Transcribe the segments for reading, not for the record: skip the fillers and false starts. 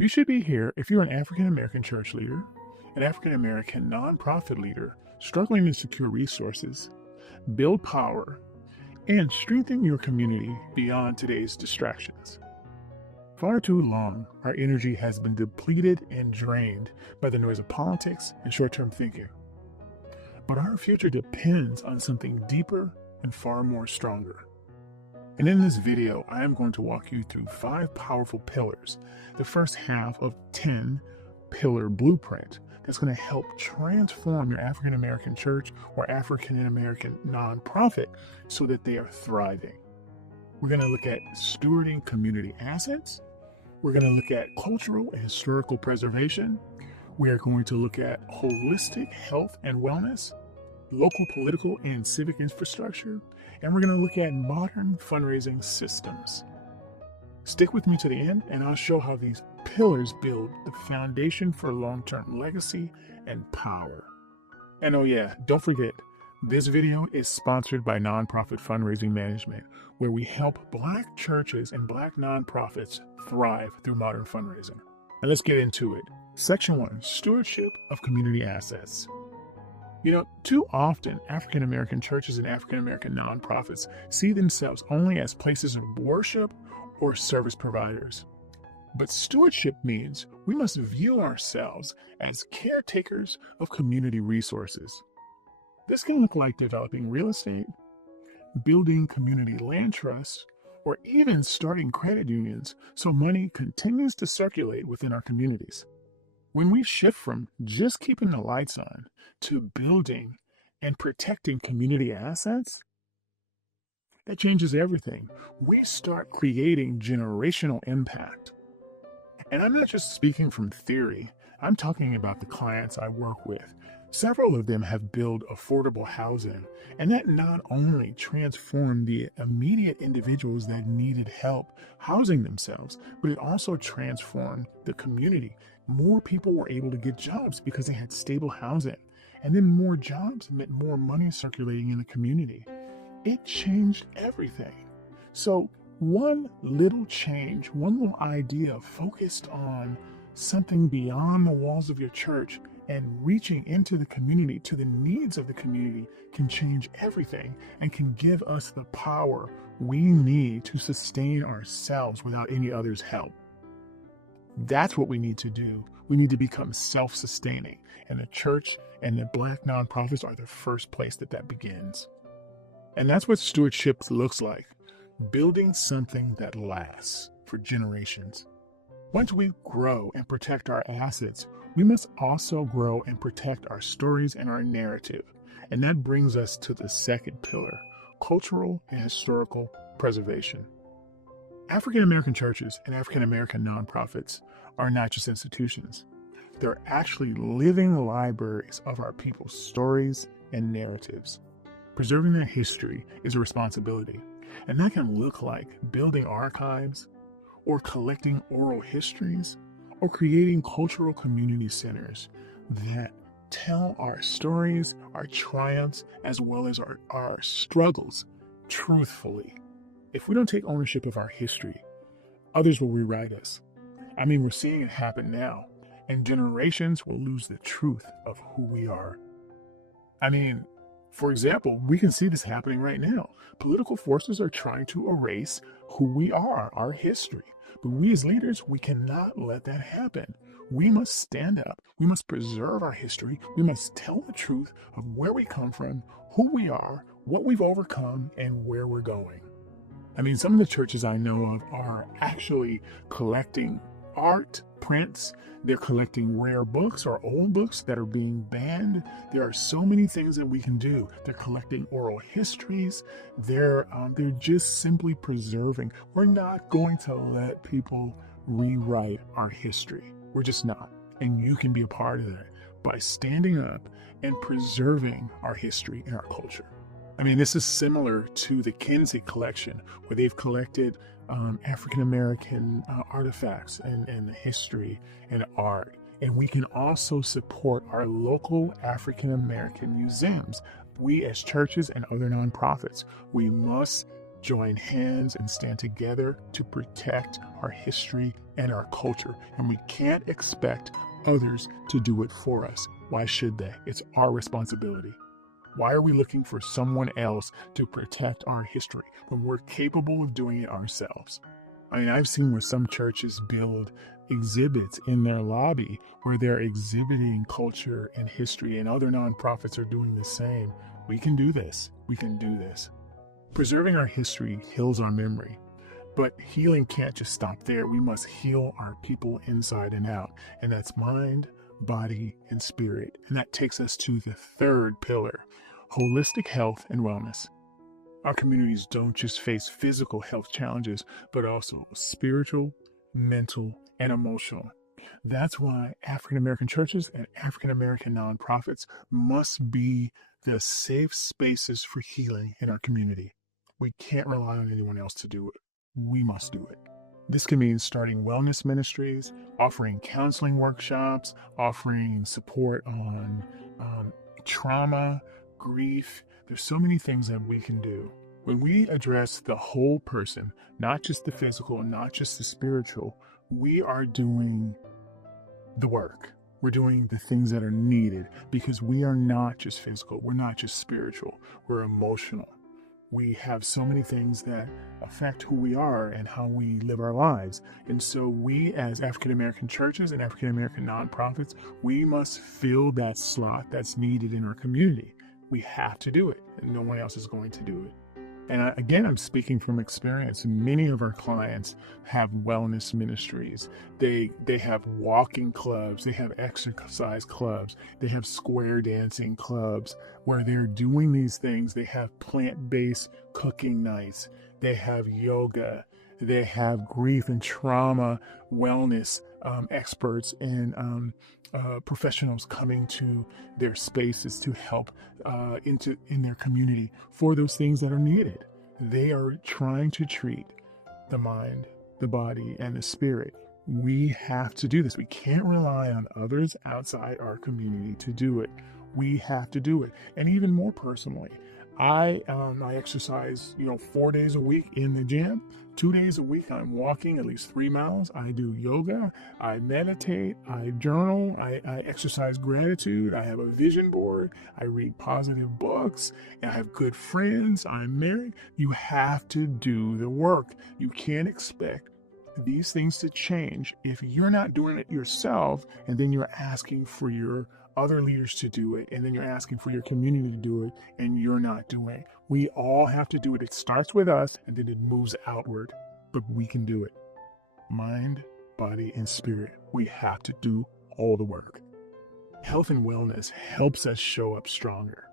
You should be here if you're an African American church leader, an African American nonprofit leader struggling to secure resources, build power, and strengthen your community beyond today's distractions. Far too long, our energy has been depleted and drained by the noise of politics and short-term thinking. But our future depends on something deeper and far more stronger. And in this video, I am going to walk you through 5 powerful pillars, the first half of 10-pillar blueprint that's going to help transform your African American church or African American nonprofit so that they are thriving. We're going to look at stewarding community assets. We're going to look at cultural and historical preservation. We are going to look at holistic health and wellness, local political and civic infrastructure, and we're going to look at modern fundraising systems. Stick with me to the end, and I'll show how these pillars build the foundation for long-term legacy and power. And oh yeah, don't forget, this video is sponsored by Nonprofit Fundraising Management, where we help Black churches and Black nonprofits thrive through modern fundraising. Now let's get into it. Section 1, Stewardship of Community Assets. You know, too often African American churches and African American nonprofits see themselves only as places of worship or service providers. But stewardship means we must view ourselves as caretakers of community resources. This can look like developing real estate, building community land trusts, or even starting credit unions so money continues to circulate within our communities. When we shift from just keeping the lights on to building and protecting community assets, that changes everything. We start creating generational impact. And I'm not just speaking from theory. I'm talking about the clients I work with. Several of them have built affordable housing, and that not only transformed the immediate individuals that needed help housing themselves, but it also transformed the community. More people were able to get jobs because they had stable housing, and then more jobs meant more money circulating in the community. It changed everything. So one little change, one little idea focused on something beyond the walls of your church and reaching into the community, to the needs of the community, can change everything and can give us the power we need to sustain ourselves without any other's help. That's what we need to do. We need to become self-sustaining, and the church and the Black nonprofits are the first place that begins. And that's what stewardship looks like, building something that lasts for generations. Once we grow and protect our assets, we must also grow and protect our stories and our narrative. And that brings us to the second pillar, cultural and historical preservation. African American churches and African American nonprofits are not just institutions. They're actually living libraries of our people's stories and narratives. Preserving their history is a responsibility, and that can look like building archives, or collecting oral histories, or creating cultural community centers that tell our stories, our triumphs, as well as our struggles truthfully. If we don't take ownership of our history, others will rewrite us. I mean, we're seeing it happen now, and generations will lose the truth of who we are. I mean, for example, we can see this happening right now. Political forces are trying to erase who we are, our history. But we as leaders, we cannot let that happen. We must stand up. We must preserve our history. We must tell the truth of where we come from, who we are, what we've overcome, and where we're going. I mean, some of the churches I know of are actually collecting art, prints. They're collecting rare books or old books that are being banned. There are so many things that we can do. They're collecting oral histories. They're just simply preserving. We're not going to let people rewrite our history. We're just not. And you can be a part of that by standing up and preserving our history and our culture. I mean, this is similar to the Kinsey collection, where they've collected African American artifacts and history and art. And we can also support our local African American museums. We as churches and other nonprofits, we must join hands and stand together to protect our history and our culture. And we can't expect others to do it for us. Why should they? It's our responsibility. Why are we looking for someone else to protect our history when we're capable of doing it ourselves? I mean, I've seen where some churches build exhibits in their lobby where they're exhibiting culture and history, and other nonprofits are doing the same. We can do this. We can do this. Preserving our history heals our memory, but healing can't just stop there. We must heal our people inside and out, and that's mind, body, and spirit. And that takes us to the third pillar, holistic health and wellness. Our communities don't just face physical health challenges, but also spiritual, mental, and emotional. That's why African American churches and African American nonprofits must be the safe spaces for healing in our community. We can't rely on anyone else to do it. We must do it. This can mean starting wellness ministries, offering counseling workshops, offering support on trauma, grief. There's so many things that we can do. When we address the whole person, not just the physical, not just the spiritual, we are doing the work. We're doing the things that are needed, because we are not just physical. We're not just spiritual. We're emotional. We have so many things that affect who we are and how we live our lives. And so we, as African American churches and African American nonprofits, we must fill that slot that's needed in our community. We have to do it, and no one else is going to do it. And again, I'm speaking from experience. Many of our clients have wellness ministries. They have walking clubs. They have exercise clubs. They have square dancing clubs where they're doing these things. They have plant-based cooking nights. They have yoga. They have grief and trauma wellness experts and professionals coming to their spaces to help in their community for those things that are needed. They are trying to treat the mind, the body, and the spirit. We have to do this. We can't rely on others outside our community to do it. We have to do it. And even more personally, I exercise, 4 days a week in the gym. 2 days a week, I'm walking at least 3 miles. I do yoga. I meditate. I journal. I exercise gratitude. I have a vision board. I read positive books. I have good friends. I'm married. You have to do the work. You can't expect these things to change if you're not doing it yourself, and then you're asking for your other leaders to do it, and then you're asking for your community to do it, and you're not doing it. We all have to do it. It starts with us, and then it moves outward, but we can do it. Mind, body, and spirit. We have to do all the work. Health and wellness helps us show up stronger,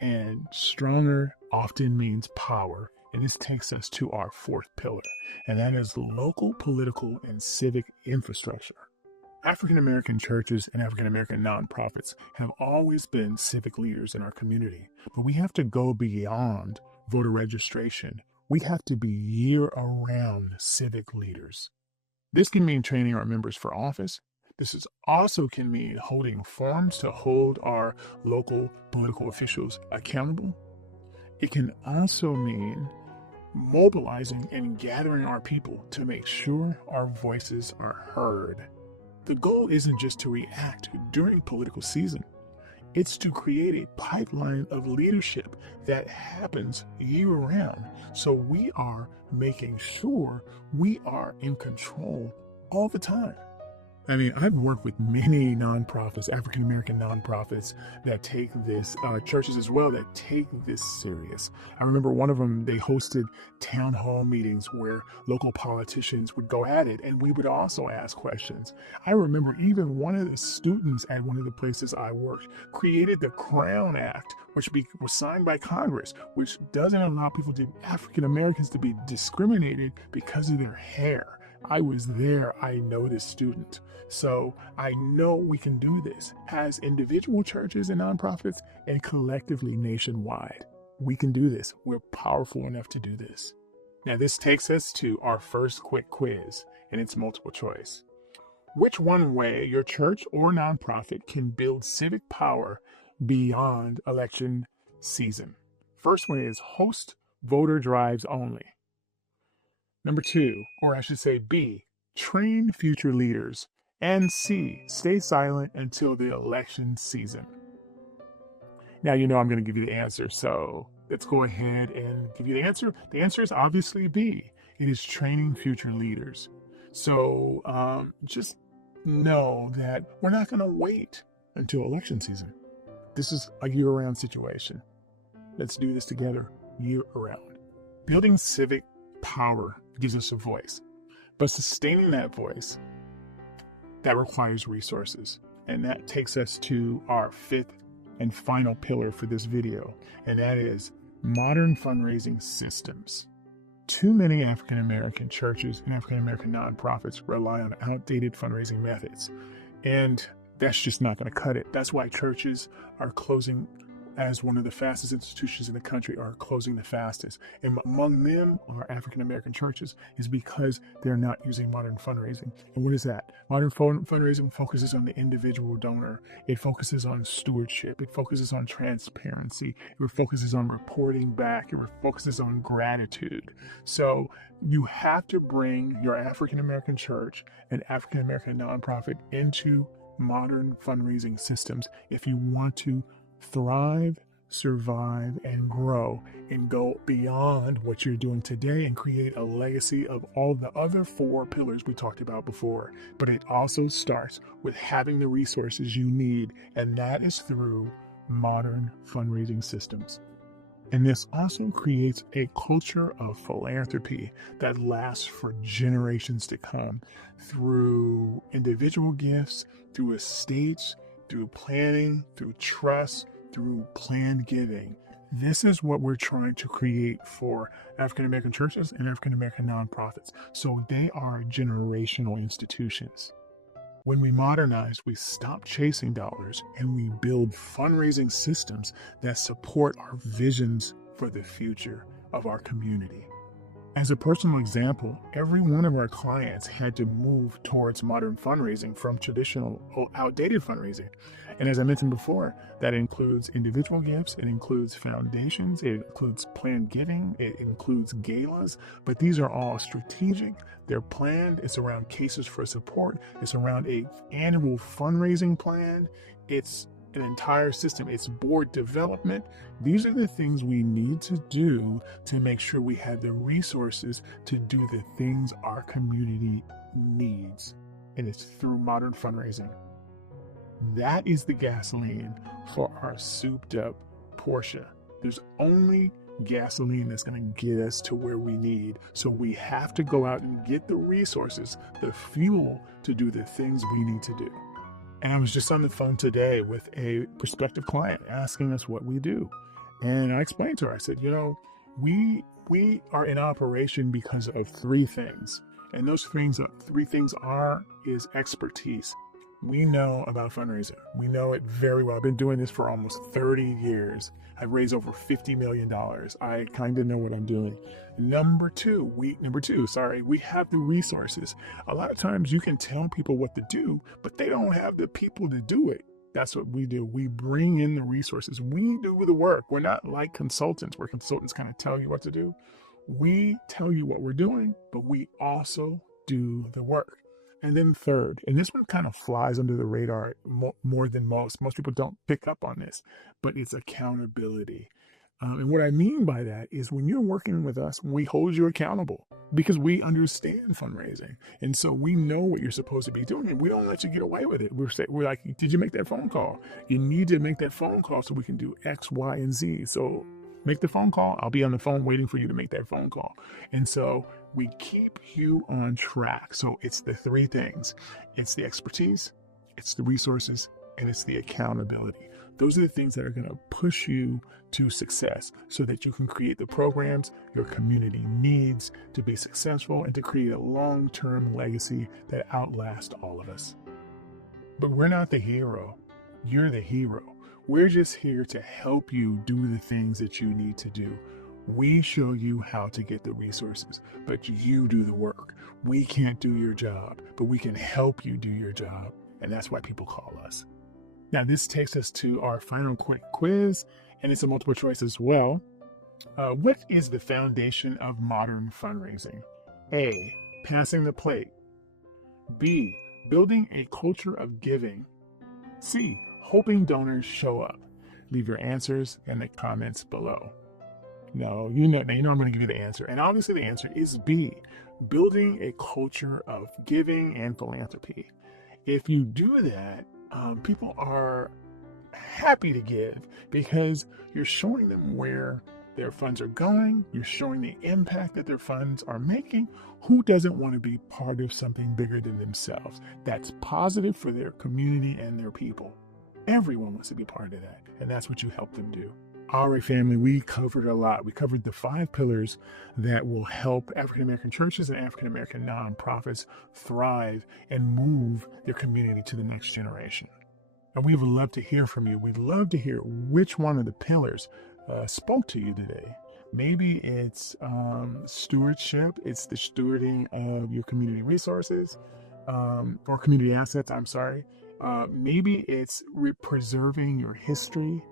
and stronger often means power. And this takes us to our fourth pillar, and that is local, political, and civic infrastructure. African American churches and African American nonprofits have always been civic leaders in our community, but we have to go beyond voter registration. We have to be year-round civic leaders. This can mean training our members for office. This also can mean holding forums to hold our local political officials accountable. It can also mean mobilizing and gathering our people to make sure our voices are heard. The goal isn't just to react during political season. It's to create a pipeline of leadership that happens year-round. So we are making sure we are in control all the time. I mean, I've worked with many nonprofits, African American nonprofits, that take this, churches as well, that take this serious. I remember one of them, they hosted town hall meetings where local politicians would go at it, and we would also ask questions. I remember even one of the students at one of the places I worked created the Crown Act, which was signed by Congress, which doesn't allow African Americans to be discriminated because of their hair. I was there. I know this student. So I know we can do this as individual churches and nonprofits, and collectively nationwide. We can do this. We're powerful enough to do this. Now, this takes us to our first quick quiz, and it's multiple choice. Which one way your church or nonprofit can build civic power beyond election season? First way is host voter drives only. Number 2, or I should say B, train future leaders. And C, stay silent until the election season. Now you know I'm going to give you the answer, so let's go ahead and give you the answer. The answer is obviously B. It is training future leaders. So just know that we're not going to wait until election season. This is a year-round situation. Let's do this together year-round. Building civic power gives us a voice, but sustaining that voice, that requires resources. And that takes us to our 5th and final pillar for this video, and that is modern fundraising systems. Too many African American churches and African American nonprofits rely on outdated fundraising methods, and that's just not going to cut it. That's why churches are closing, as one of the fastest institutions in the country, are closing the fastest. And among them are African American churches, is because they're not using modern fundraising. And what is that? Modern fundraising focuses on the individual donor. It focuses on stewardship. It focuses on transparency. It focuses on reporting back. It focuses on gratitude. So you have to bring your African American church and African American nonprofit into modern fundraising systems if you want to thrive, survive, and grow, and go beyond what you're doing today and create a legacy of all the other 4 pillars we talked about before. But it also starts with having the resources you need, and that is through modern fundraising systems. And this also creates a culture of philanthropy that lasts for generations to come through individual gifts, through estates, through planning, through trust, through planned giving. This is what we're trying to create for African American churches and African American nonprofits. So they are generational institutions. When we modernize, we stop chasing dollars and we build fundraising systems that support our visions for the future of our community. As a personal example, every one of our clients had to move towards modern fundraising from traditional or outdated fundraising. And as I mentioned before, that includes individual gifts, it includes foundations, it includes planned giving, it includes galas, but these are all strategic, they're planned, it's around cases for support, it's around an annual fundraising plan, it's an entire system, it's board development. These are the things we need to do to make sure we have the resources to do the things our community needs. And it's through modern fundraising. That is the gasoline for our souped up Porsche. There's only gasoline that's going to get us to where we need. So we have to go out and get the resources, the fuel to do the things we need to do. And I was just on the phone today with a prospective client asking us what we do. And I explained to her, I said, we are in operation because of 3 things. And those 3 things is expertise. We know about fundraising. We know it very well. I've been doing this for almost 30 years. I've raised over $50 million. I kind of know what I'm doing. Number two, we have the resources. A lot of times you can tell people what to do, but they don't have the people to do it. That's what we do. We bring in the resources. We do the work. We're not like consultants, where consultants kind of tell you what to do. We tell you what we're doing, but we also do the work. And then third, and this one kind of flies under the radar more than most. Most people don't pick up on this, but it's accountability. And what I mean by that is when you're working with us, we hold you accountable because we understand fundraising. And so we know what you're supposed to be doing, and we don't let you get away with it. We're like, did you make that phone call? You need to make that phone call so we can do X, Y, and Z. So make the phone call. I'll be on the phone waiting for you to make that phone call. And so we keep you on track. So it's the 3 things. It's the expertise, it's the resources, and it's the accountability. Those are the things that are going to push you to success so that you can create the programs your community needs to be successful and to create a long-term legacy that outlasts all of us. But we're not the hero. You're the hero. We're just here to help you do the things that you need to do. We show you how to get the resources, but you do the work. We can't do your job, but we can help you do your job. And that's why people call us. Now, this takes us to our final quick quiz, and it's a multiple choice as well. What is the foundation of modern fundraising? A. Passing the plate. B. Building a culture of giving. C. Hoping donors show up. Leave your answers in the comments below. No, you know I'm going to give you the answer. And obviously the answer is B. Building a culture of giving and philanthropy. If you do that, people are happy to give because you're showing them where their funds are going. You're showing the impact that their funds are making. Who doesn't want to be part of something bigger than themselves that's positive for their community and their people? Everyone wants to be part of that, and that's what you help them do. All right, family, we covered a lot. We covered the 5 pillars that will help African American churches and African American nonprofits thrive and move their community to the next generation. And we would love to hear from you. We'd love to hear which one of the pillars spoke to you today. Maybe it's stewardship. It's the stewarding of your community resources or community assets. I'm sorry. Maybe it's preserving your history.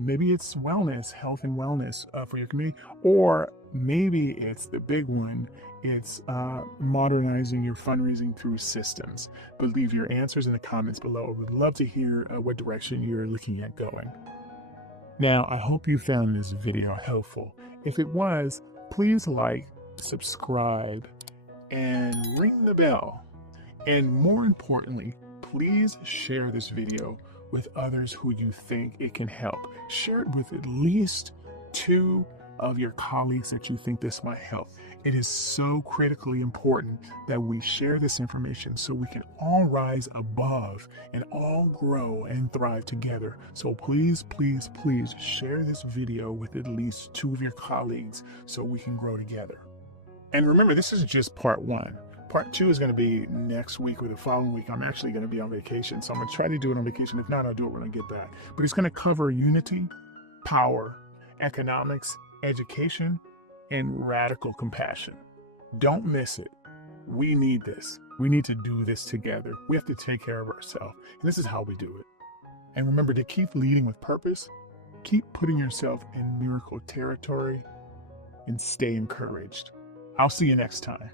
Maybe it's wellness, health and wellness for your community. Or maybe it's the big one. It's modernizing your fundraising through systems. But leave your answers in the comments below. We'd love to hear what direction you're looking at going. Now, I hope you found this video helpful. If it was, please like, subscribe, and ring the bell. And more importantly, please share this video with others who you think it can help. Share it with at least 2 of your colleagues that you think this might help. It is so critically important that we share this information so we can all rise above and all grow and thrive together. So please, please, please share this video with at least 2 of your colleagues so we can grow together. And remember, this is just part 1. Part 2 is going to be next week or the following week. I'm actually going to be on vacation, so I'm going to try to do it on vacation. If not, I'll do it when I get back. But it's going to cover unity, power, economics, education, and radical compassion. Don't miss it. We need this. We need to do this together. We have to take care of ourselves. And this is how we do it. And remember to keep leading with purpose, keep putting yourself in miracle territory, and stay encouraged. I'll see you next time.